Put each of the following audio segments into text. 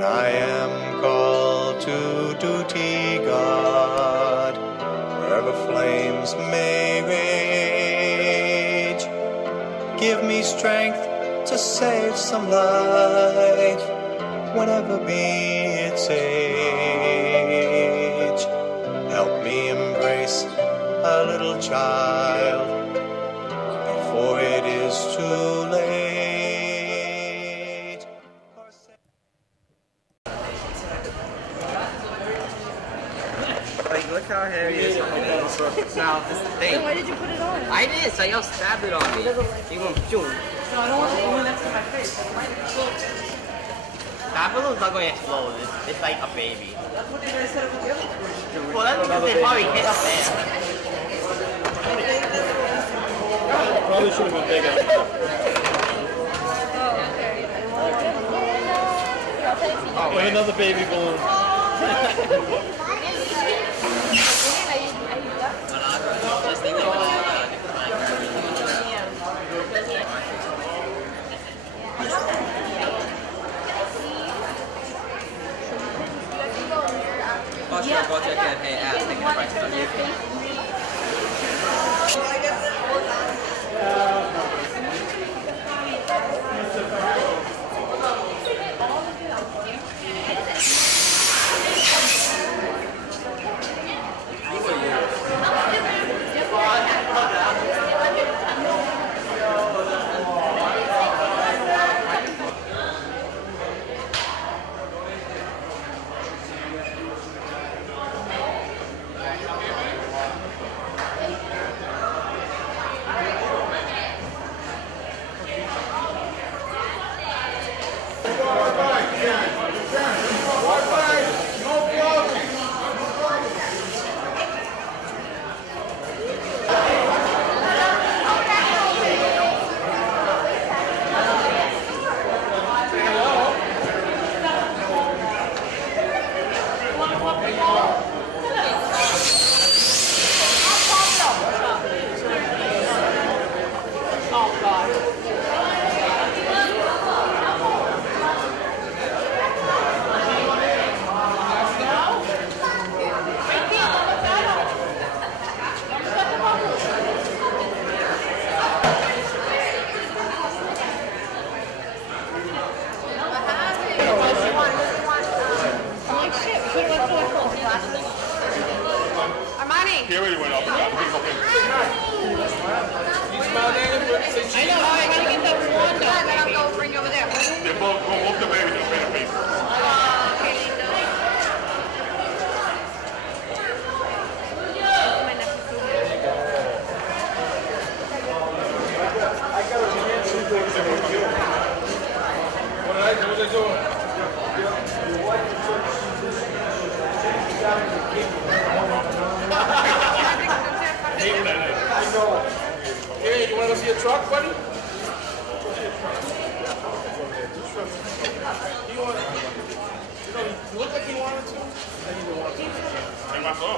when I am called to duty, God, wherever flames may rage. Give me strength to save some life, whatever be its age. Help me embrace a little child before it is too late. Like, look how hairy it is. Now, this is the thing. Then why did you put it on? I did, so y'all stabbed it on me. You went, phew. No, I don't want it next to my face. That balloon's not going to explode. It's like a baby. That's what you guys said about the other one. Well, that's because they probably hit a fan. Probably should have been bigger. Oh, Wait, another baby balloon. Oh, sure, go check that. Hey, ass, taking the prices on you. He already went up and got big open. I know, I want to get the one dog. Then I'll go bring you over there. They both go up the baby to better face. Hey, you want to go see a truck, buddy? You look like you wanted to. Ahí pasó.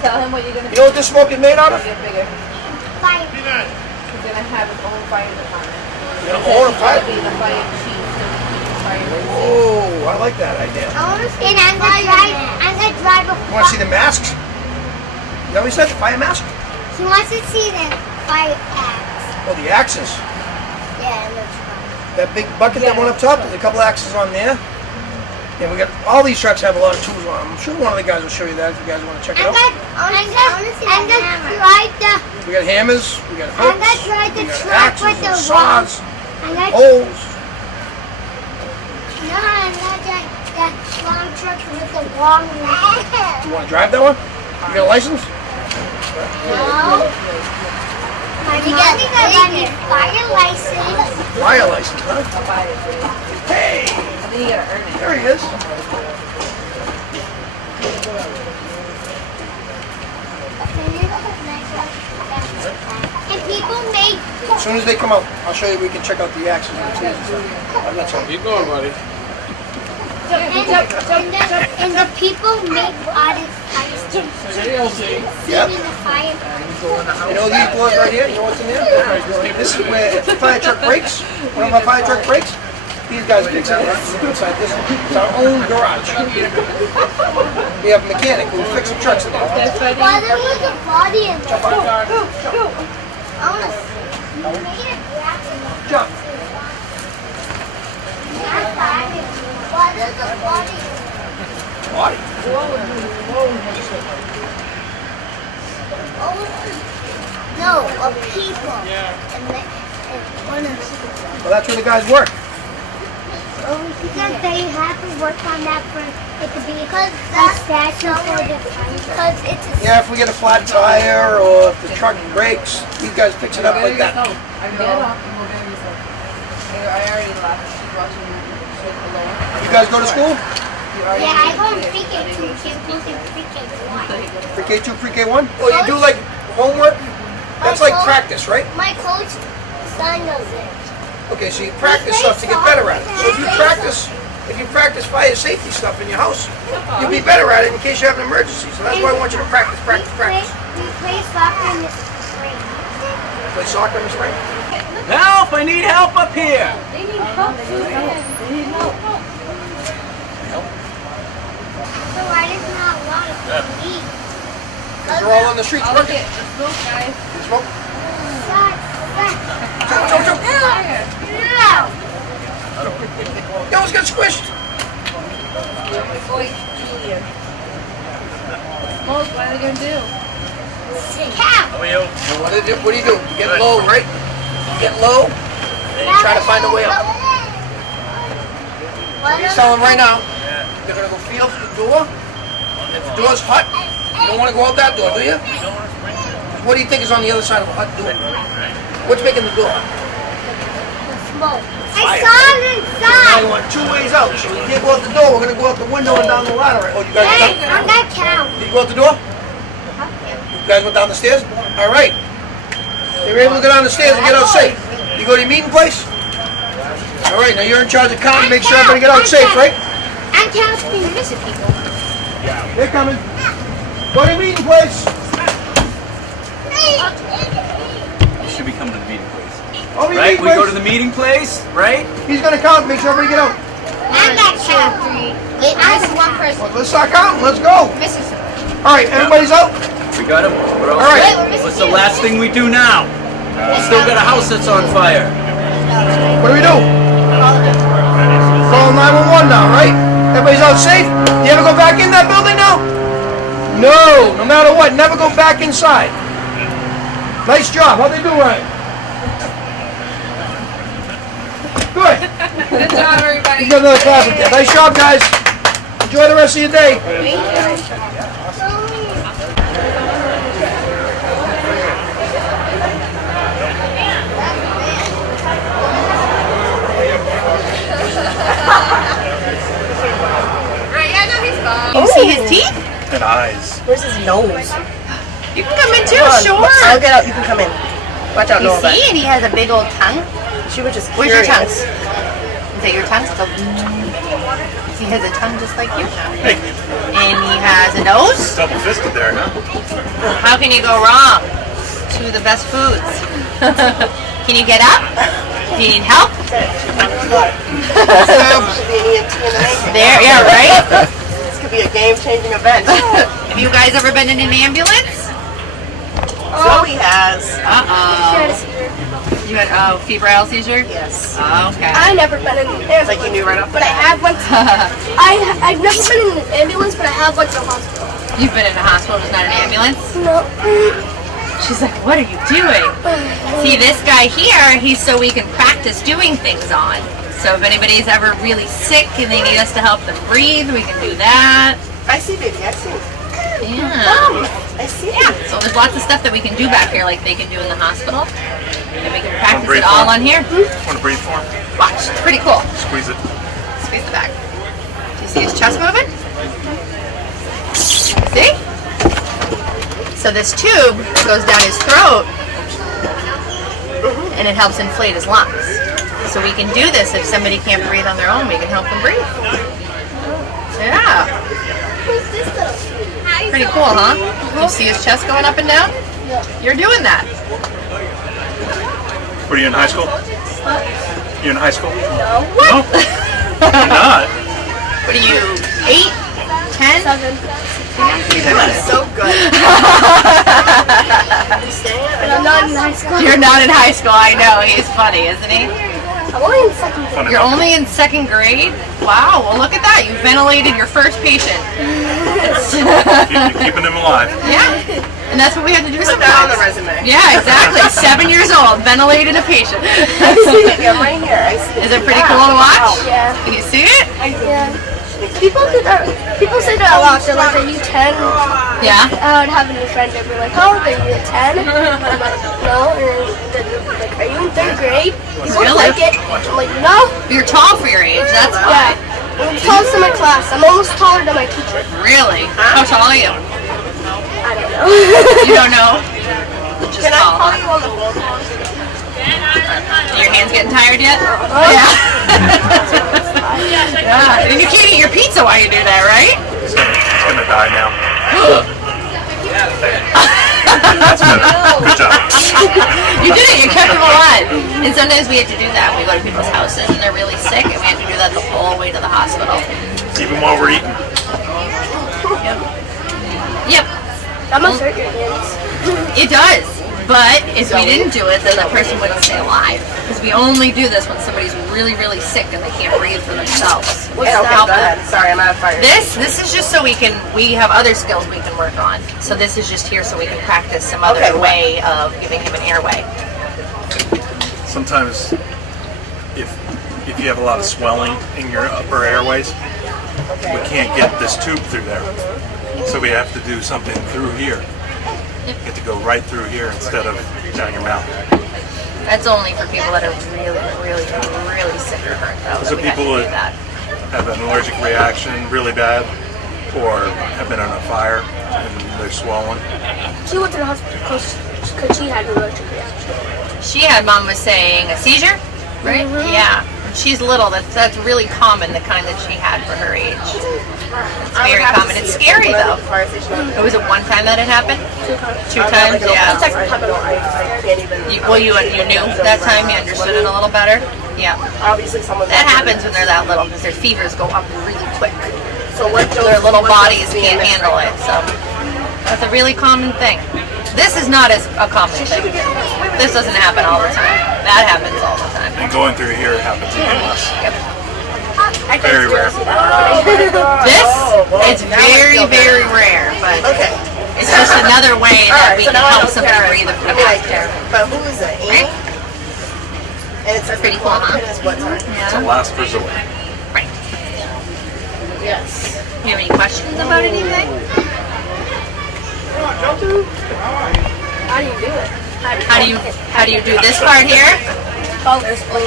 Tell him what you're gonna You know what this smoke is made out of? get bigger. Fire. He's gonna have his own fire department. You're gonna own a fire? He'll be the fire chief, so he keeps his fire racing. Oh, I like that idea. And I'm gonna drive a You want to see the masks? You know what he said? The fire mask? He wants to see the fire axe. Oh, the axes. Yeah, it looks fun. That big bucket that went up top, there's a couple axes on there. And we got, all these trucks have a lot of tools on them. I'm sure one of the guys will show you that if you guys want to check it out. We got hammers, we got hooks, we got axes, and saws, holes. No, I'm not that long truck with the long leg. You want to drive that one? You got a license? No. My mom got me fire license. Fire license, huh? I'll buy it for you. Hey, I think you gotta earn it. there he is. And people make. As soon as they come out, I'll show you. We can check out the axes and tools and stuff. I'm not sure. Keep going, buddy. And the people make audit fires too. Yep. In the fire. You know these boys right here? You know what's in there? This is where if the fire truck breaks, one of our fire truck breaks, these guys fix it inside this. It's our own garage. We have a mechanic who fixes trucks in there. Well, there was a body in there. I want to see. You made it black and Jump. not black. Well, there's a body in there. Body. No, of people. And one of them. Well, that's where the guys work. Because they have to work on that for it to be a statue for the because it's a Yeah, if we get a flat tire or if the truck breaks, these guys fix it up like that. I already left. She's watching the You guys go to school? yeah, I go in pre-K2, can't go in pre-K1. Pre-K2, pre-K1? Oh, you do like homework? That's like practice, right? My coach son knows it. Okay, so you practice stuff to get better at it. So if you practice fire safety stuff in your house, you'll be better at it in case you have an emergency. So that's why I want you to practice. We play soccer in the spring. Play soccer in the spring? Help! I need help up here! They need help too. They need help. So why does not a lot of people eat? Because they're all on the streets I'll working. get the smoke, guys. You smoke? No. You almost got squished. Boy, Julia. Smoke, what are they gonna do? Cow. And what do you do? You get low, right? You get low, and you try to find a way up. He's telling right now, you're going to go feel for the door. If the door's hot, you don't want to go out that door, do you? What do you think is on the other side of a hot door? What's making the door? Smoke. I saw it Now inside. you want two ways out. So you can't go out the door. We're going to go out the window and down the ladder. Oh, you guys Hey, went I'm that cow. Did you go out the door? You guys went down the stairs? All right. They were able to go down the stairs and get out safe. You go to your meeting place? All right, now you're in charge of counting. Make sure everybody get out safe, right? I'm counting. You're missing people. They're coming. Go to your meeting place. You should be coming to the meeting place. Over your Right? meeting We go place. to the meeting place, right? He's going to count. Make sure everybody get out. I'm that cow. I'm the one person. Well, let's start counting. Let's go. Missing something. All right, everybody's out. We got him. We're all All right. set. Wait, we're missing What's the you. last thing we do now? We still got a house that's on fire. What do we do? Call 911 now, right? Everybody's out safe? Do you ever go back in that building now? No, no matter what, never go back inside. Nice job. How'd they do, Ryan? Good. Good job, everybody. You got another clap with that. Nice job, guys. Enjoy the rest of your day. Right, yeah, no, he's fine. You see his teeth? And eyes. Where's his nose? You can come in too, Come on, sure. I'll get out. You can come in. Watch out, You Noah. see? And he has a big old tongue. She was just Where's your tongue? curious. Is that your tongue? So, he has a tongue just like you. Hey, And he has a nose. double fisted there, huh? How can you go wrong? Two of the best foods. Can you get up? Do you need help? Should be an EMT in the making. There, yeah, right? This could be a game-changing event. Have you guys ever been in an ambulance? Zoe has. You had febrile seizure? Yes. Okay. I never been in an ambulance. It's like you knew right off the But I bat. have went. I've never been in an ambulance, but I have went to the hospital. You've been in a hospital, just not an ambulance? No. She's like, what are you doing? See, this guy here, he's so we can practice doing things on. So if anybody's ever really sick and they need us to help them breathe, we can do that. I see, baby. I see. Yeah. I see. Yeah. So there's lots of stuff that we can do back here like they can do in the hospital. And we can practice breathe it all for on here. Want to breathe for him? Watch. It's pretty cool. Squeeze it. Squeeze the back. Do you see his chest moving? See? So this tube goes down his throat and it helps inflate his lungs. So we can do this if somebody can't breathe on their own, we can help them breathe. Yeah. Pretty cool, huh? You see his chest going up and down? You're doing that. Were you in high school? You in high school? No. No. You're not. What are you, 8? 10? 7. So good. But I'm not in high school. You're not in high school, I know. He's funny, isn't he? I'm only in second grade. Funny You're enough. only in 2nd grade? Wow, well look at that. You ventilated your first patient. You're keeping him alive. Yeah. And that's what we have to do Put that on the sometimes. resume. Yeah, exactly. 7 years old, ventilated a patient. I see it. I'm right here. I see it. Is it pretty cool to watch? Yeah. Can you see it? Yeah. People do that. People say that a lot. They're like, "Are you 10?" Yeah. I would have a new friend. They'd be like, "How old are you? 10?" I'm like, "No." And then they'd be like, "Are you in 3rd grade? You look Really? like it." I'm like, "No." You're tall for your age, that's Yeah. why. I'm the tallest in my class. I'm almost taller than my teacher. Really? How tall are you? I don't know. You don't know? Just Can I tall, call huh? you on the phone? Are your hands getting tired yet? Yeah. Yeah. And you can't eat your pizza while you do that, right? He's gonna die now. That's good. Good job. You did it. You kept them alive. And sometimes we have to do that. We go to people's houses and they're really sick, and we have to do that the whole way to the hospital. Even while we're eating. Yep, That must hurt your hands. it does. But if we didn't do it, then the person wouldn't stay alive. Because we only do this when somebody's really, really sick and they can't breathe for themselves. Yeah, okay, Help go them. ahead. Sorry, I'm out of fire. This is just so we have other skills we can work on. So this is just here so we can practice some other Okay. way of giving him an airway. Sometimes, if you have a lot of swelling in your upper airways, we can't get this tube through there. So we have to do something through here. You have to go right through here instead of down your mouth. That's only for people that are really, really, really sick or hurt, though. So that we have to people do that that. have an allergic reaction really bad, or have been on a fire and they're swollen. She went to the hospital because she had an allergic reaction. She had, Mom was saying, a seizure, right? Yeah. When she's little, that's really common, the kind that she had for her age. It's very common. It's scary, though. It was it one time that it happened? 2 times? Yeah. I can't even. You knew that time? You understood it a little better? Yeah. Obviously, someone. That happens when they're that little because their fevers go up really quick. So what? Their little bodies can't handle it. So that's a really common thing. This is not as a common thing. This doesn't happen all the time. That happens all the time. And going through here happens even less. Yep. Very rare. This, it's very, very rare, but Okay. it's just another way that we so can now I help know somebody Kara. breathe a Okay, faster. but who is it? Amy? Right? And it's Pretty cool, huh? It's what time? It's a last resort. Right. Yes. You have any questions about anything? How do you do it? How do you do this part here?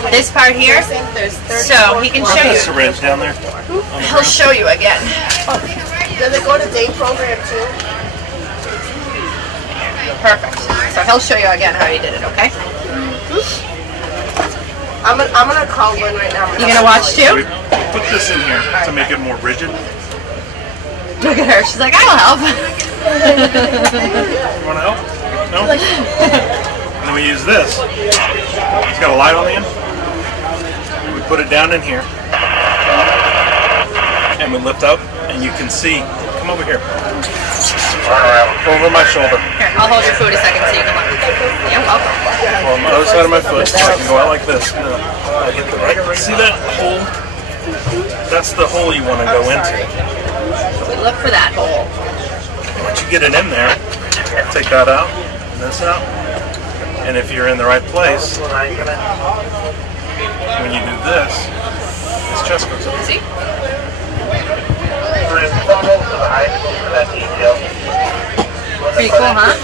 This part here? So he can show Got a you. syringe down there. He'll show you again. Does it go to day program too? Perfect. So he'll show you again how he did it, okay? I'm gonna call Lynn right now. You gonna watch We too? put this in here to make it more rigid. Look at her. She's like, I'll help. You want to help? No? And then we use this. It's got a light on the end. We put it down in here. And we lift up, and you can see. Come over here. Over my shoulder. Here, I'll hold your food a second so you can look. You're welcome. Well, on the other side of my foot, so I can go out like this. I get the right. See that hole? That's the hole you want to go into. We look for that hole. Once you get it in there, take that out, and this out. And if you're in the right place, when you do this, his chest goes up. See? Pretty cool, huh?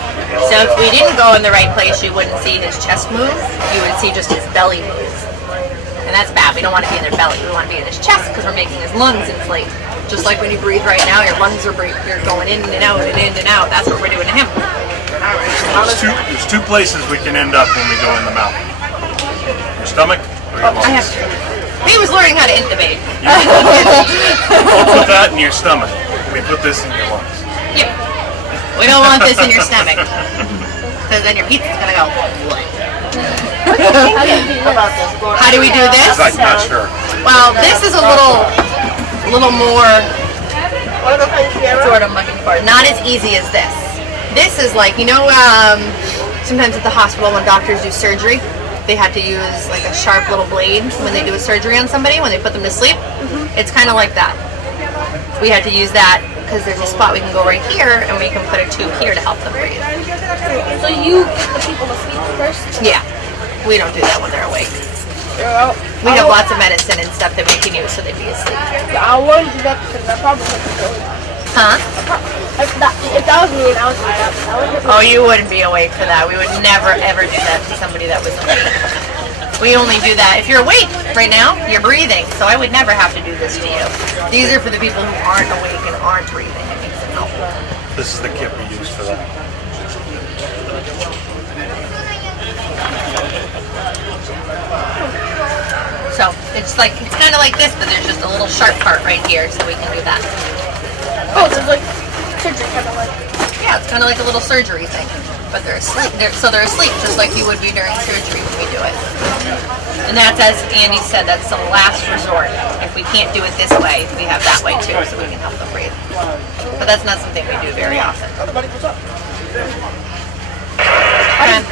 So if we didn't go in the right place, you wouldn't see his chest move. You would see just his belly move. And that's bad. We don't want to be in their belly. We want to be in his chest because we're making his lungs inflate. Just like when you breathe right now, your lungs are you're going in and out and in and out. That's what we're doing to him. There's two places we can end up when we go in the mouth. Your stomach or your I have. lungs. He was learning how to intubate. We'll put that in your stomach. We put this in your lungs. Yep. We don't want this in your stomach. Because then your pizza's going to go. How do we do this? I'm not sure. Well, this is a little more What about the sort of looking for. Not as easy as this. This is like, sometimes at the hospital when doctors do surgery, they had to use like a sharp little blade when they do a surgery on somebody, when they put them to sleep. It's kind of like that. We had to use that because there's a spot we can go right here and we can put a tube here to help them breathe. So you get the people to sleep first? Yeah, we don't do that when they're awake. We have lots of medicine and stuff that we can use so they'd be asleep. I wouldn't do that because I probably wouldn't do it. Huh? If that was me and I was doing that, I would just Oh, you wouldn't be awake for that. We would never ever do that to somebody that was awake. We only do that if you're awake right now, you're breathing. So I would never have to do this to you. These are for the people who aren't awake and aren't breathing. It makes them help. This is the kit we use for that. So it's kind of like this, but there's just a little sharp part right here, so we can do that. oh, so it's like surgery kind of like. Yeah, it's kind of like a little surgery thing, but they're asleep. They're asleep just like you would be during surgery when we do it. And that's, as Andy said, that's the last resort. If we can't do it this way, we have that way too, so we can help them breathe. But that's not something we do very often. And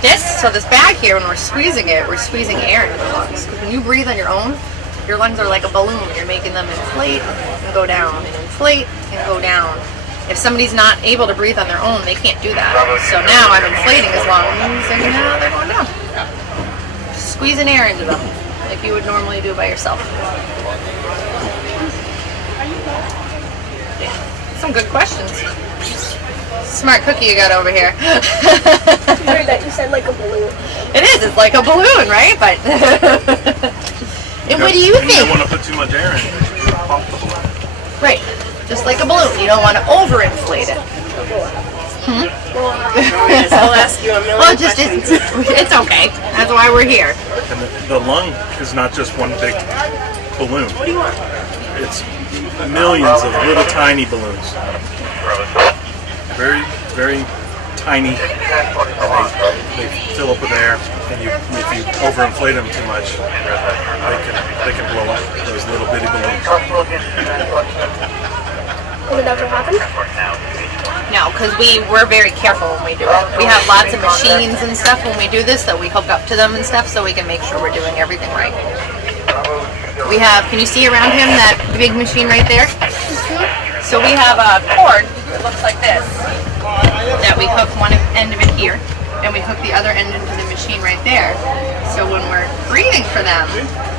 this bag here, when we're squeezing it, we're squeezing air into the lungs. Because when you breathe on your own, your lungs are like a balloon. You're making them inflate and go down, and inflate and go down. If somebody's not able to breathe on their own, they can't do that. So now I'm inflating his lungs, and now they're going down. Squeezing air into them, like you would normally do by yourself. Yeah. Some good questions. Smart cookie you got over here. I heard that you said like a balloon. It is. It's like a balloon, right? But and what do you You don't think? want to put too much air in it. Pump the balloon. Right. Just like a balloon. You don't want to overinflate it. I'll ask you a million Well, just questions. it's okay. That's why we're here. And the lung is not just one big balloon. What do you want? It's millions of little tiny balloons. Very, very tiny. They fill up with air, and if you overinflate them too much, they can blow up. Those little bitty balloons. Has it ever happened? No, because we're very careful when we do it. We have lots of machines and stuff when we do this that we hook up to them and stuff so we can make sure we're doing everything right. We have, can you see around him that big machine right there? So we have a cord, it looks like this, that we hook one end of it here, and we hook the other end into the machine right there. So when we're breathing for them,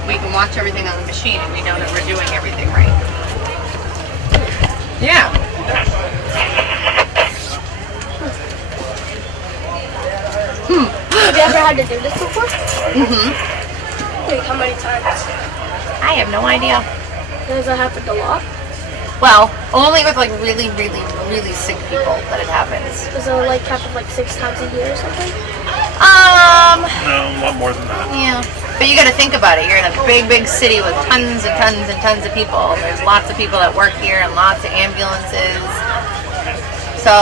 we can watch everything on the machine and we know that we're doing everything right. Yeah. Have you ever had to do this before? Wait, how many times? I have no idea. Does it happen a lot? Well, only with like really, really, really sick people that it happens. Does it like happen like 6 times a year or something? No, a lot more than that. Yeah. But you got to think about it. You're in a big, big city with tons and tons and tons of people. There's lots of people that work here and lots of ambulances. So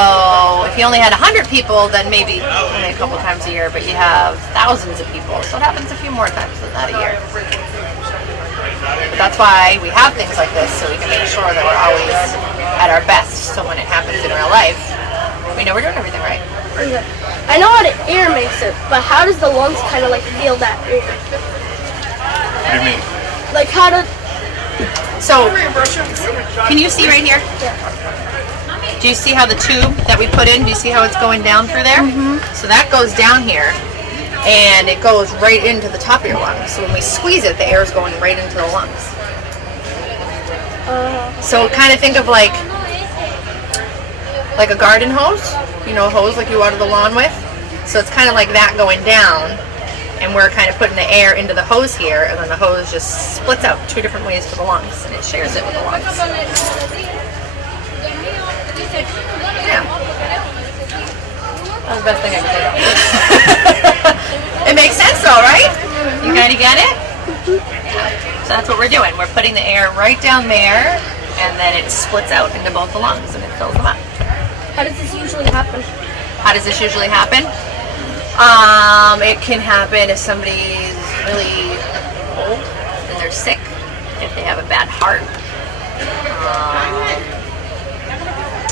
if you only had 100 people, then maybe only a couple times a year. But you have thousands of people, so it happens a few more times than that a year. But that's why we have things like this, so we can make sure that we're always at our best. So when it happens in real life, we know we're doing everything right. Okay. I know how the air makes it, but how does the lungs kind of like feel that air? What do you mean? Like how do? So can you see right here? Do you see how the tube that we put in, do you see how it's going down through there? So that goes down here, and it goes right into the top of your lungs. So when we squeeze it, the air is going right into the lungs. So kind of think of like a garden hose, you know, a hose like you water the lawn with. So it's kind of like that going down, and we're kind of putting the air into the hose here, and then the hose just splits out 2 different ways to the lungs, and it shares it with the lungs. Yeah. That was the best thing I could think of. It makes sense though, right? You kind of get it? So that's what we're doing. We're putting the air right down there, and then it splits out into both the lungs, and it fills them up. How does this usually happen? How does this usually happen? It can happen if somebody's really old and they're sick, if they have a bad heart.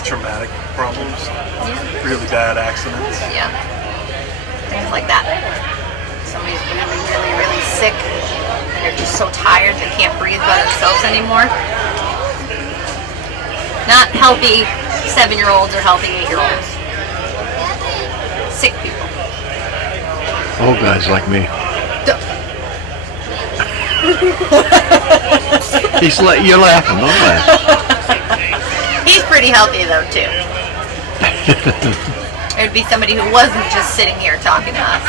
Traumatic problems, really bad accidents. Yeah, things like that. Somebody's really, really, really sick, and they're just so tired they can't breathe by themselves anymore. Not healthy 7-year-olds or healthy 8-year-olds. Sick people. Old guys like me. You're laughing, don't laugh. He's pretty healthy though too. It would be somebody who wasn't just sitting here talking to us.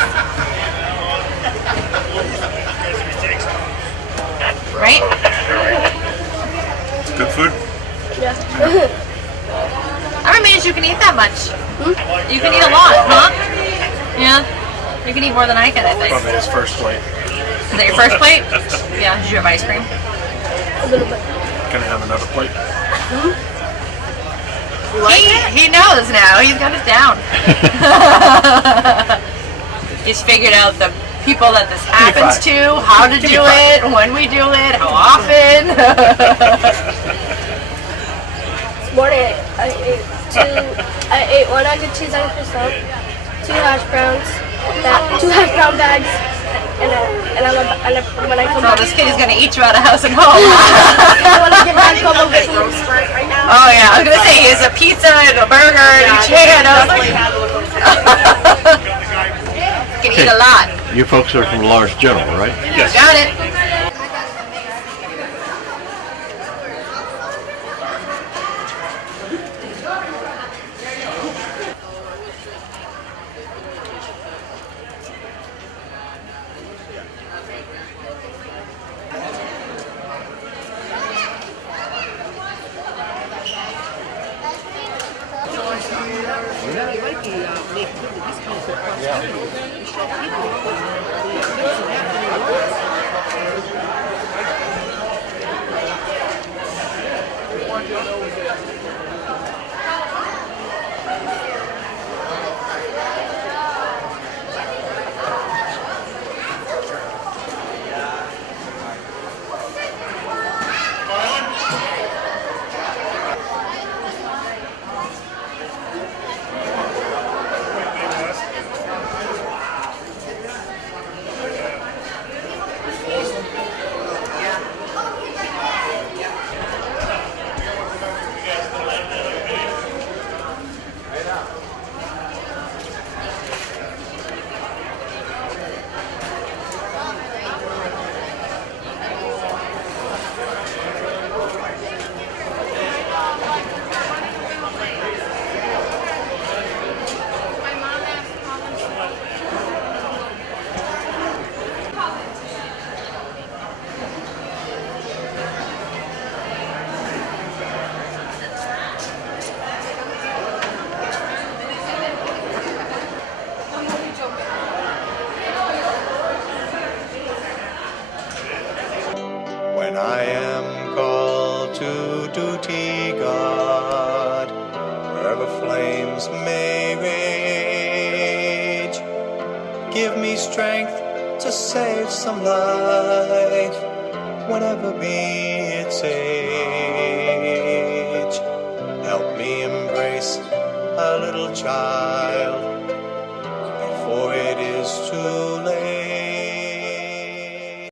Right? It's good food. Yeah. I'm amazed you can eat that much. You can eat a lot, huh? Yeah. You can eat more than I can, I think. Probably his first plate. Is that your first plate? Yeah. Did you have ice cream? A little bit. Gonna have another plate. He knows now. He's got it down. He's figured out the people that this happens to, how to do it, when we do it, how often. This morning I ate 1 egg and cheese on croissant, 2 hash browns, 2 hash brown bags, and when I come So back, this kid is gonna eat you out of house and home. when I get back home, I'll get some. Oh yeah, I was gonna say he has a pizza and a burger and a chicken. I was like, can eat a lot. You folks are from Lars General, right? Yes. Got it. am called to duty, God, wherever flames may rage. Give me strength to save some life, whatever be its age. Help me embrace a little child before it is too